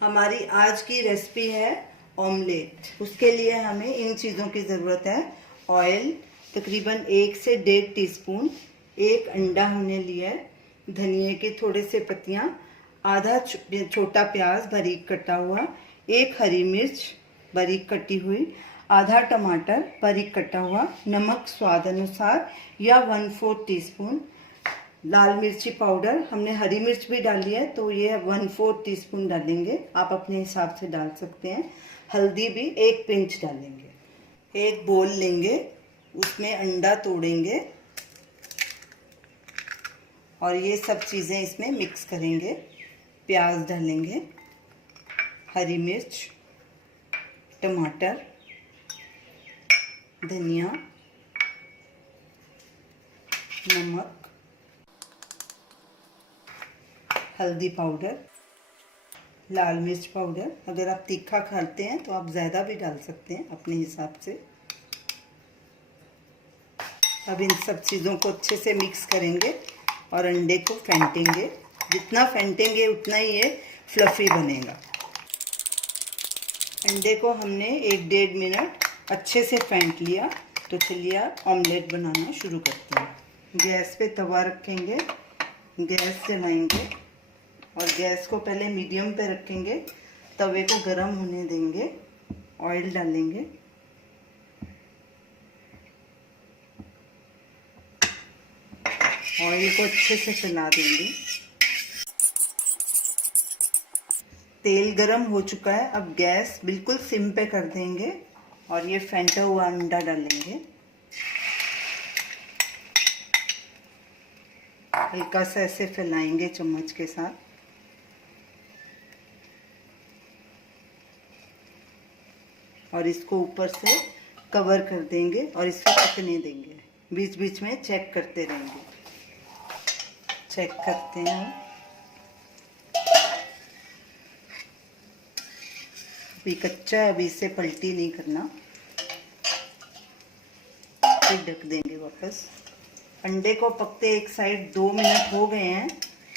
हमारी आज की रेसिपी है ऑमलेट। उसके लिए हमें इन चीज़ों की ज़रूरत है। ऑयल तकरीबन 1 से 1.5 टीस्पून, एक अंडा हमने लिया है, धनिए के थोड़े से पत्तियां, आधा छोटा प्याज बारीक कटा हुआ, एक हरी मिर्च बारीक कटी हुई, आधा टमाटर बारीक कटा हुआ, नमक स्वाद अनुसार या 1/4 टीस्पून, लाल मिर्ची पाउडर, हमने हरी मिर्च भी डाली है तो ये 1/4 टीस्पून डालेंगे, आप अपने हिसाब से डाल सकते हैं। हल्दी भी 1 पिंच डालेंगे। एक बोल लेंगे, उसमें अंडा तोड़ेंगे और ये सब चीज़ें इसमें मिक्स करेंगे। प्याज डालेंगे, हरी मिर्च, टमाटर, धनिया, नमक, हल्दी पाउडर, लाल मिर्च पाउडर। अगर आप तीखा खाते हैं तो आप ज़्यादा भी डाल सकते हैं अपने हिसाब से। अब इन सब चीज़ों को अच्छे से मिक्स करेंगे और अंडे को फेंटेंगे। जितना फेंटेंगे उतना ही ये फ्लफ़ी बनेगा। अंडे को हमने 1-1.5 मिनट अच्छे से फेंट लिया। तो चलिए ऑमलेट बनाना शुरू करते हैं। गैस पे तवा रखेंगे, गैस जलाएंगे और गैस को पहले मीडियम पे रखेंगे। तवे को गरम होने देंगे, ऑयल डालेंगे, ऑयल को अच्छे से फैला देंगे। तेल गरम हो चुका है, अब गैस बिल्कुल सिम पे कर देंगे और ये फेंटा हुआ अंडा डालेंगे। हल्का सा ऐसे फैलाएंगे चम्मच के साथ। और इसको ऊपर से कवर कर देंगे और इसको पकने देंगे। बीच बीच में चेक करते रहेंगे। चेक करते हैं। अभी कच्चा है, अभी इसे पलटी नहीं करना। फिर ढक देंगे वापस। अंडे को पकते एक साइड 2 मिनट हो गए हैं।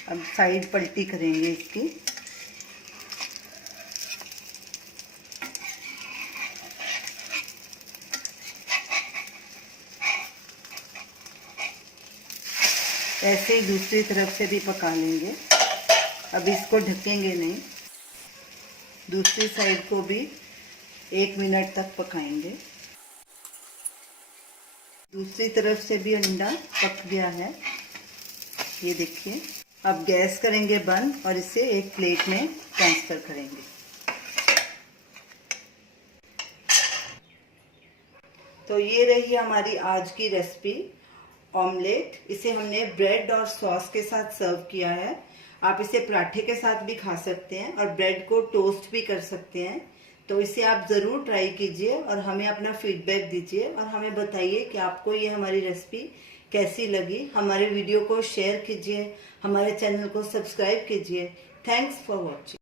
अब साइड पलटी करेंगे इसकी। ऐसे ही दूसरी तरफ से भी पका लेंगे। अब इसको ढकेंगे नहीं, दूसरी साइड को भी 1 मिनट तक पकाएंगे। दूसरी तरफ से भी अंडा पक गया है, ये देखिए। अब गैस करेंगे बंद और इसे एक प्लेट में ट्रांसफर करेंगे। तो ये रही हमारी आज की रेसिपी ऑमलेट। इसे हमने ब्रेड और सॉस के साथ सर्व किया है। आप इसे पराठे के साथ भी खा सकते हैं और ब्रेड को टोस्ट भी कर सकते हैं। तो इसे आप ज़रूर ट्राई कीजिए और हमें अपना फीडबैक दीजिए और हमें बताइए कि आपको ये हमारी रेसिपी कैसी लगी। हमारे वीडियो को शेयर कीजिए, हमारे चैनल को सब्सक्राइब कीजिए। Thanks for watching.